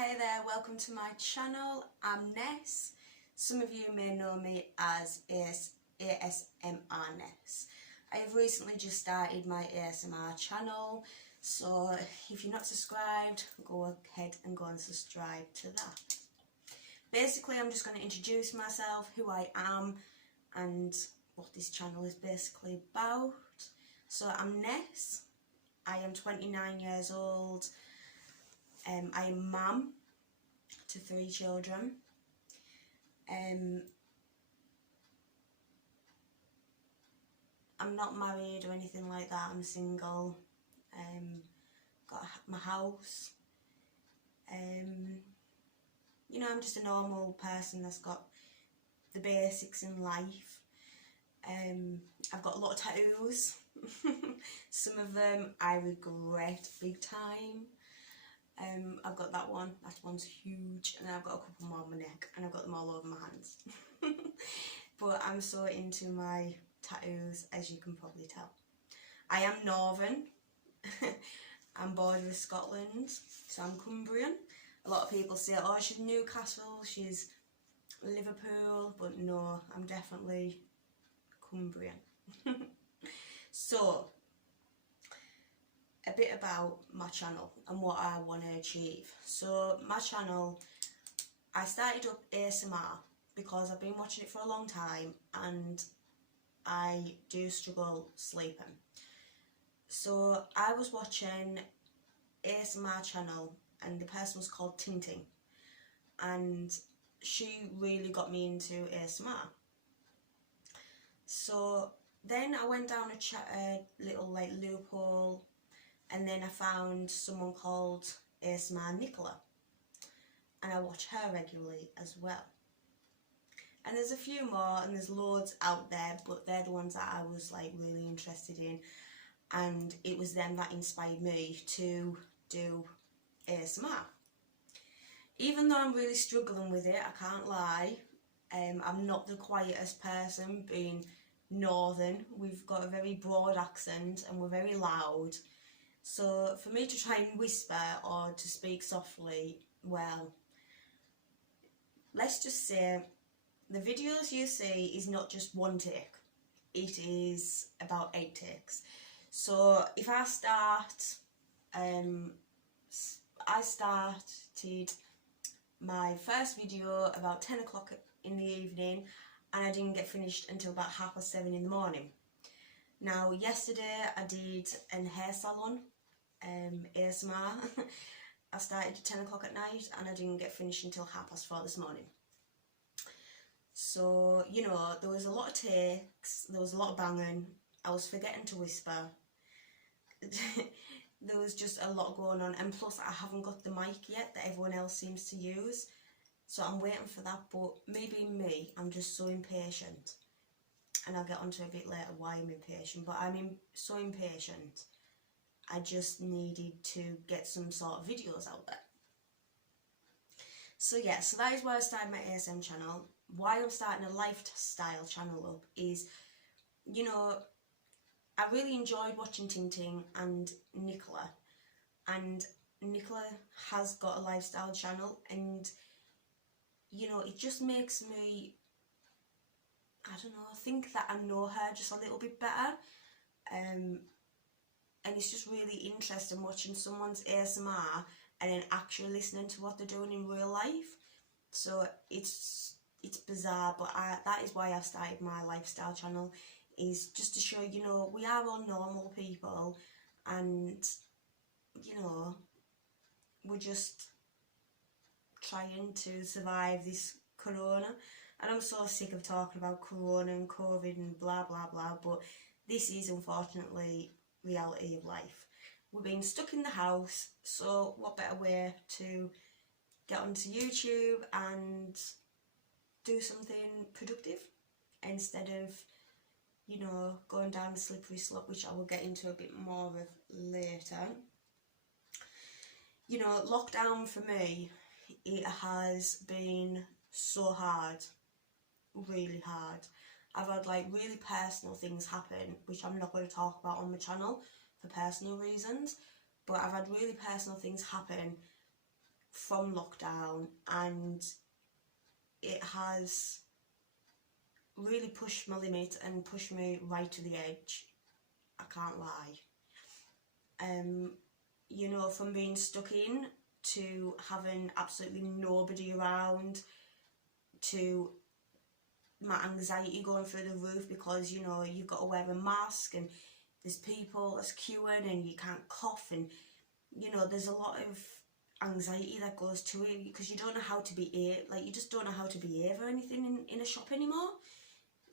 Hey there, welcome to my channel. I'm Ness. Some of you may know me as ASMR Ness. I have recently just started my ASMR channel, so if you're not subscribed, go ahead and go and subscribe to that. Basically, I'm just going to introduce myself, who I am, and what this channel is basically about. So I'm Ness. I am 29 years old. I am mum to 3 children. I'm not married or anything like that. I'm single. Got my house. You know, I'm just a normal person that's got the basics in life. I've got a lot of tattoos. Some of them I regret big time. I've got that one's huge, and then I've got a couple more on my neck, and I've got them all over my hands. But I'm so into my tattoos, as you can probably tell. I am Northern. I'm born in Scotland, so I'm Cumbrian. A lot of people say, oh, she's Newcastle, she's Liverpool, but no, I'm definitely Cumbrian. So, a bit about my channel and what I want to achieve. So my channel, I started up ASMR because I've been watching it for a long time and I do struggle sleeping. So I was watching ASMR channel and the person was called Tinting, and she really got me into ASMR. So then I went down a little like loophole, and then I found someone called ASMR Nicola, and I watch her regularly as well. And there's a few more, and there's loads out there, but they're the ones that I was like really interested in, and it was them that inspired me to do ASMR. Even though I'm really struggling with it, I can't lie, I'm not the quietest person, being Northern. We've got a very broad accent and we're very loud. So for me to try and whisper or to speak softly, well, let's just say the videos you see is not just one take, it is about 8 takes. So if I started my first video about 10 o'clock in the evening, and I didn't get finished until about 7:30 in the morning. Now yesterday I did a hair salon ASMR. I started at 10 o'clock at night and I didn't get finished until 4:30 this morning. So, you know, there was a lot of takes, there was a lot of banging, I was forgetting to whisper. There was just a lot going on, and plus I haven't got the mic yet that everyone else seems to use. So I'm waiting for that, but maybe me, I'm just so impatient. And I'll get onto a bit later why I'm impatient, but so impatient. I just needed to get some sort of videos out there. So yeah, so that is why I started my ASM channel. Why I'm starting a lifestyle channel up is, you know, I really enjoyed watching Tinting and Nicola. And Nicola has got a lifestyle channel, and, you know, it just makes me, I don't know, think that I know her just a little bit better. And it's just really interesting watching someone's ASMR and then actually listening to what they're doing in real life. So it's bizarre, but that is why I started my lifestyle channel, is just to show, you know, we are all normal people, and, you know, we're just trying to survive this corona. And I'm so sick of talking about corona and COVID and blah blah blah, but this is unfortunately reality of life. We're being stuck in the house, so what better way to get onto YouTube and do something productive instead of, you know, going down the slippery slope, which I will get into a bit more of later. You know, lockdown for me, it has been so hard, really hard. I've had like really personal things happen, which I'm not going to talk about on my channel for personal reasons, but I've had really personal things happen from lockdown, and it has really pushed my limit and pushed me right to the edge. I can't lie. You know, from being stuck in to having absolutely nobody around, to my anxiety going through the roof because, you know, you've got to wear a mask and there's people that's queuing and you can't cough, and, you know, there's a lot of anxiety that goes to it because you don't know how to behave, like you just don't know how to behave or anything in a shop anymore.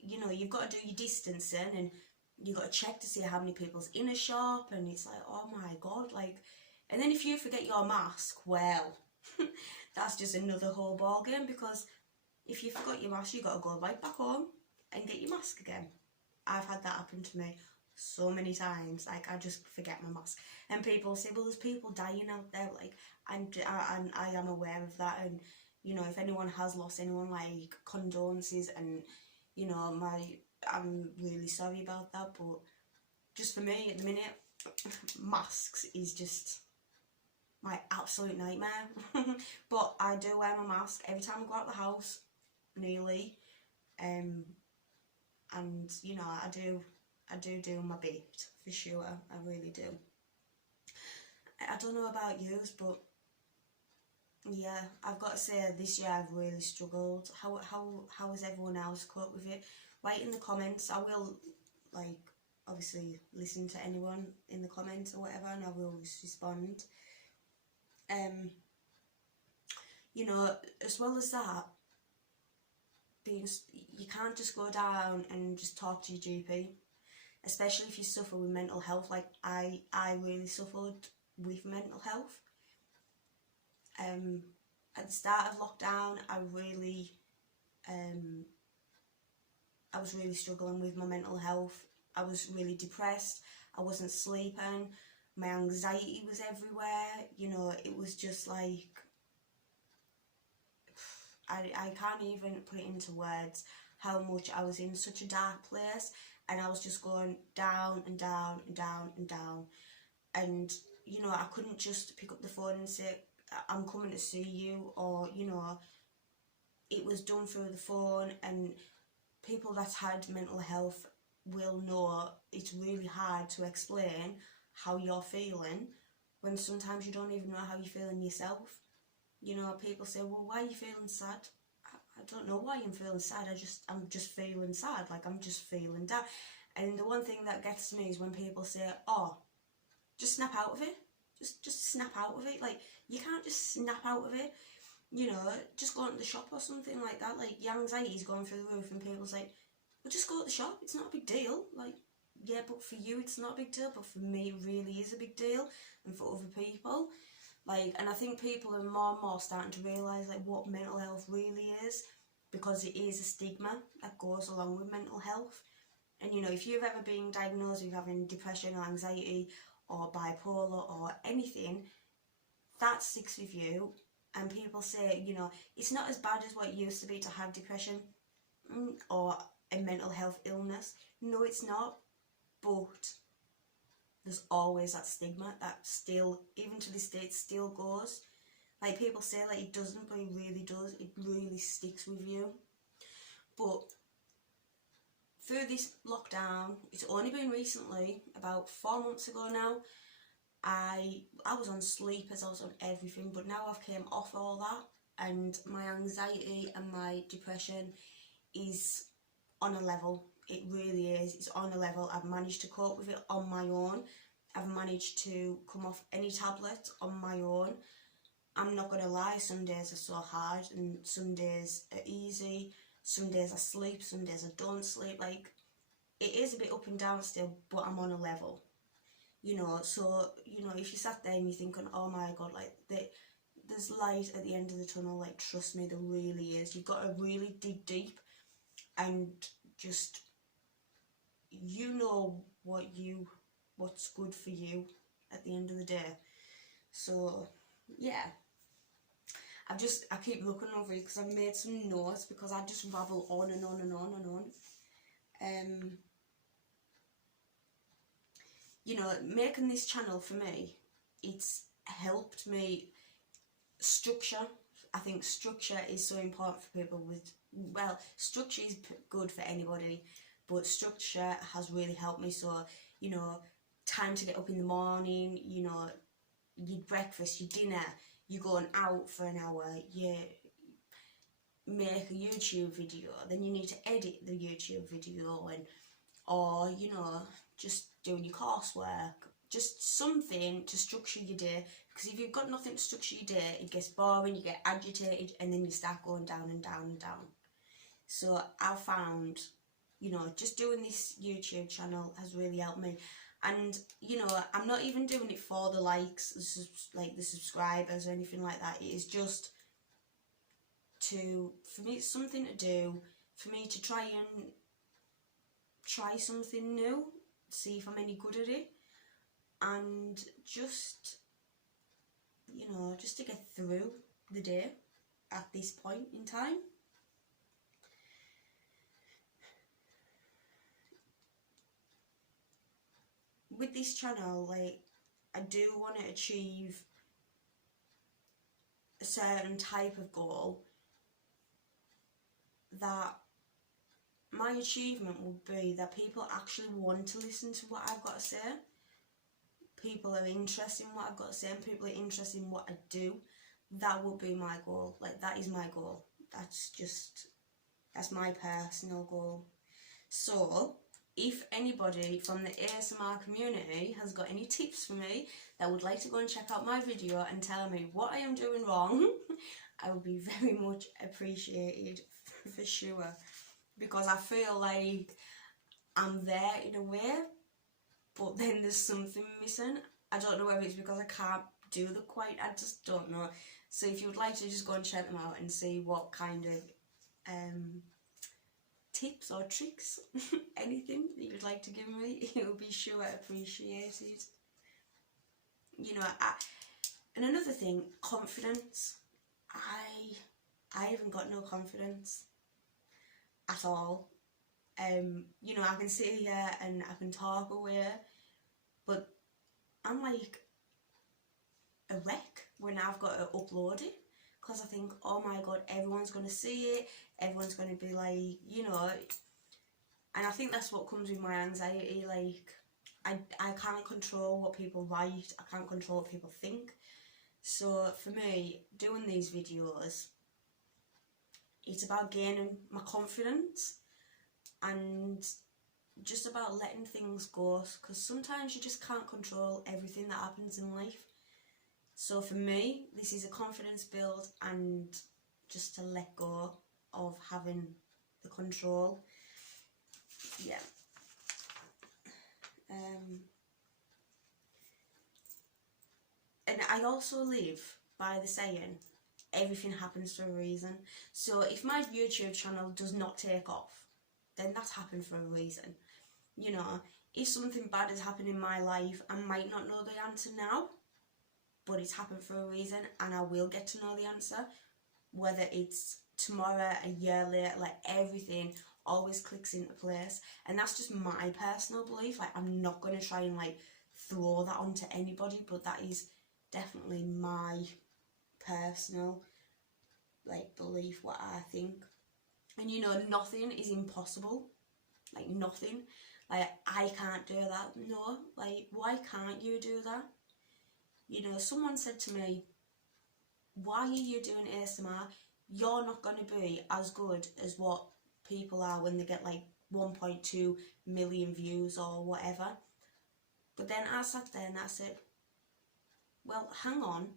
You know, you've got to do your distancing and you've got to check to see how many people's in a shop, and it's like, oh my god, like, and then if you forget your mask, well, that's just another whole ball game, because if you forgot your mask, you got to go right back home and get your mask again. I've had that happen to me so many times. Like, I just forget my mask, and people say, well, there's people dying out there. Like, I am aware of that, and, you know, if anyone has lost anyone, like, condolences, and, you know, I'm really sorry about that. But just for me at the minute, masks is just my absolute nightmare. But I do wear my mask every time I go out the house, nearly, and, you know, I do my bit, for sure. I really do. I don't know about yous, but yeah, I've got to say this year I've really struggled. How has everyone else coped with it? Write in the comments. I will, like, obviously listen to anyone in the comments or whatever, and I will respond. You know, as well as that, you can't just go down and just talk to your GP, especially if you suffer with mental health. Like, I really suffered with mental health. At the start of lockdown, I was really struggling with my mental health. I was really depressed. I wasn't sleeping. My anxiety was everywhere. You know, it was just like, I can't even put it into words how much I was in such a dark place, and I was just going down and down and down and down. And, you know, I couldn't just pick up the phone and say, I'm coming to see you, or, you know, it was done through the phone. And people that's had mental health will know it's really hard to explain how you're feeling when sometimes you don't even know how you're feeling yourself. You know, people say, well, why are you feeling sad? I don't know why I'm feeling sad. I'm just feeling sad. Like, I'm just feeling down. And the one thing that gets to me is when people say, oh, just snap out of it. Just snap out of it. Like, you can't just snap out of it. You know, just go into the shop or something like that. Like, your anxiety's going through the roof, and people's like, well, just go to the shop. It's not a big deal. Like, yeah, but for you it's not a big deal, but for me it really is a big deal, and for other people. Like, and I think people are more and more starting to realise, like, what mental health really is, because it is a stigma that goes along with mental health. And, you know, if you've ever been diagnosed with having depression or anxiety or bipolar or anything, that sticks with you. And people say, you know, it's not as bad as what it used to be to have depression or a mental health illness. No, it's not. But there's always that stigma that still, even to this day, it still goes. Like, people say, like, it doesn't, but it really does. It really sticks with you. But through this lockdown, it's only been recently, about 4 months ago now, I was on sleepers, I was on everything, but now I've came off all that, and my anxiety and my depression is on a level. It really is. It's on a level. I've managed to cope with it on my own. I've managed to come off any tablet on my own. I'm not going to lie, some days are so hard and some days are easy. Some days I sleep, some days I don't sleep. Like, it is a bit up and down still, but I'm on a level. You know, so, you know, if you sat there and you're thinking, oh my god, like, there's light at the end of the tunnel, like, trust me, there really is. You've got to really dig deep and just, you know what's good for you at the end of the day. So, yeah. I keep looking over it because I've made some notes, because I just rabble on and on and on and on. You know, making this channel for me, it's helped me structure. I think structure is so important for people with, well, structure is good for anybody, but structure has really helped me. So, you know, time to get up in the morning, you know, your breakfast, your dinner, you're going out for an hour, you make a YouTube video, then you need to edit the YouTube video, and or, you know, just doing your coursework, just something to structure your day. Because if you've got nothing to structure your day, it gets boring, you get agitated, and then you start going down and down and down. So I found, you know, just doing this YouTube channel has really helped me. And, you know, I'm not even doing it for the likes, like the subscribers or anything like that. It is just for me, it's something to do, for me to try something new, see if I'm any good at it, and just, you know, just to get through the day at this point in time. With this channel, like, I do want to achieve a certain type of goal that my achievement would be that people actually want to listen to what I've got to say. People are interested in what I've got to say, and people are interested in what I do. That would be my goal. Like, that is my goal. That's my personal goal. So, if anybody from the ASMR community has got any tips for me that would like to go and check out my video and tell me what I am doing wrong, I would be very much appreciated, for sure. Because I feel like I'm there in a way, but then there's something missing. I don't know whether it's because I can't do the quite, I just don't know. So if you would like to just go and check them out and see what kind of tips or tricks, anything that you'd like to give me, it would be sure appreciated. You know, and another thing, confidence. I haven't got no confidence at all. You know, I can sit here and I can talk away, but I'm like a wreck when I've got to upload it, because I think, oh my god, everyone's going to see it, everyone's going to be like, you know, and I think that's what comes with my anxiety. Like, I can't control what people write, I can't control what people think. So for me, doing these videos, it's about gaining my confidence and just about letting things go, because sometimes you just can't control everything that happens in life. So for me, this is a confidence build, and just to let go of having the control. Yeah. And I also live by the saying, everything happens for a reason. So if my YouTube channel does not take off, then that's happened for a reason. You know, if something bad has happened in my life, I might not know the answer now, but it's happened for a reason, and I will get to know the answer. Whether it's tomorrow, a year later, like, everything always clicks into place. And that's just my personal belief. Like, I'm not going to try and, like, throw that onto anybody, but that is definitely my personal, like, belief, what I think. And, you know, nothing is impossible. Like, nothing. Like, I can't do that. No. Like, why can't you do that? You know, someone said to me, why are you doing ASMR? You're not going to be as good as what people are when they get like 1.2 million views or whatever. But then I sat there and I said, well, hang on,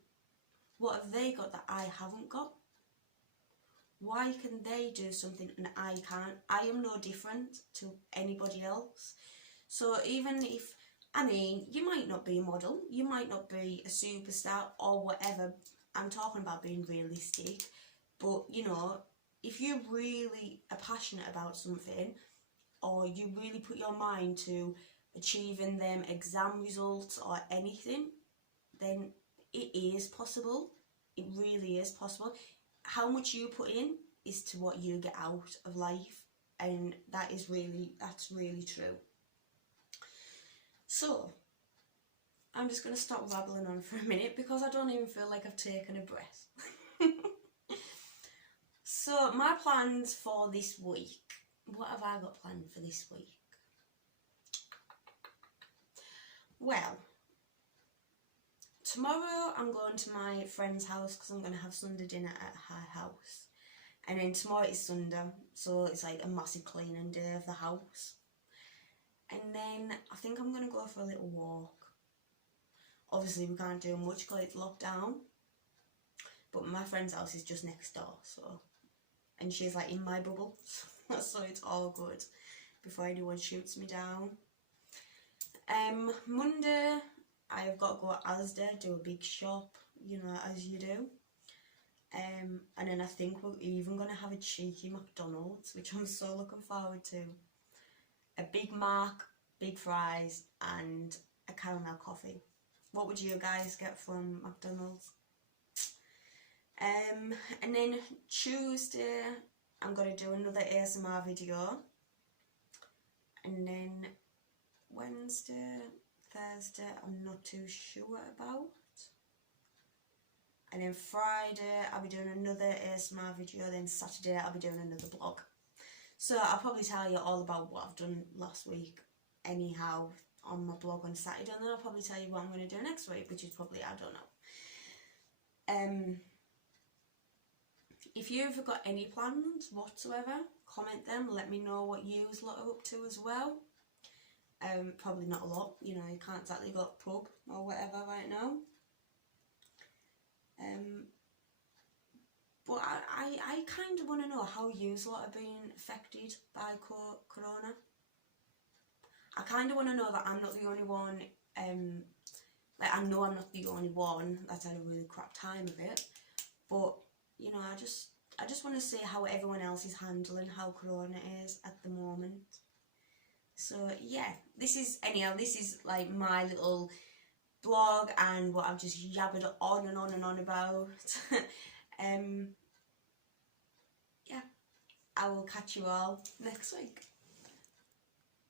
what have they got that I haven't got? Why can they do something and I can't? I am no different to anybody else. So even if, I mean, you might not be a model, you might not be a superstar or whatever, I'm talking about being realistic, but, you know, if you really are passionate about something, or you really put your mind to achieving them exam results or anything, then it is possible. It really is possible. How much you put in is to what you get out of life, and that's really true. So, I'm just going to stop babbling on for a minute because I don't even feel like I've taken a breath. So my plans for this week. What have I got planned for this week? Well, tomorrow I'm going to my friend's house because I'm going to have Sunday dinner at her house. And then tomorrow is Sunday, so it's like a massive cleaning day of the house. And then I think I'm going to go for a little walk. Obviously we can't do much because it's locked down. But my friend's house is just next door, so... And she's like in my bubble, so it's all good before anyone shoots me down. Monday, I've got to go to Asda, do a big shop, you know, as you do. And then I think we're even going to have a cheeky McDonald's, which I'm so looking forward to. A Big Mac, big fries, and a caramel coffee. What would you guys get from McDonald's? And then Tuesday, I'm going to do another ASMR video. And then Wednesday, Thursday, I'm not too sure about. And then Friday, I'll be doing another ASMR video. Then Saturday, I'll be doing another blog. So I'll probably tell you all about what I've done last week anyhow on my blog on Saturday. And then I'll probably tell you what I'm going to do next week, which is probably, I don't know. If you've got any plans whatsoever, comment them, let me know what yous lot are up to as well. Probably not a lot, you know, you can't exactly go to the pub or whatever right now. But I kind of want to know how yous lot are being affected by Corona. I kind of want to know that I'm not the only one, like I know I'm not the only one that's had a really crap time of it, but you know, I just want to see how everyone else is handling how Corona is at the moment. So yeah, this is like my little blog and what I've just yabbered on and on and on about. Yeah, I will catch you all next week.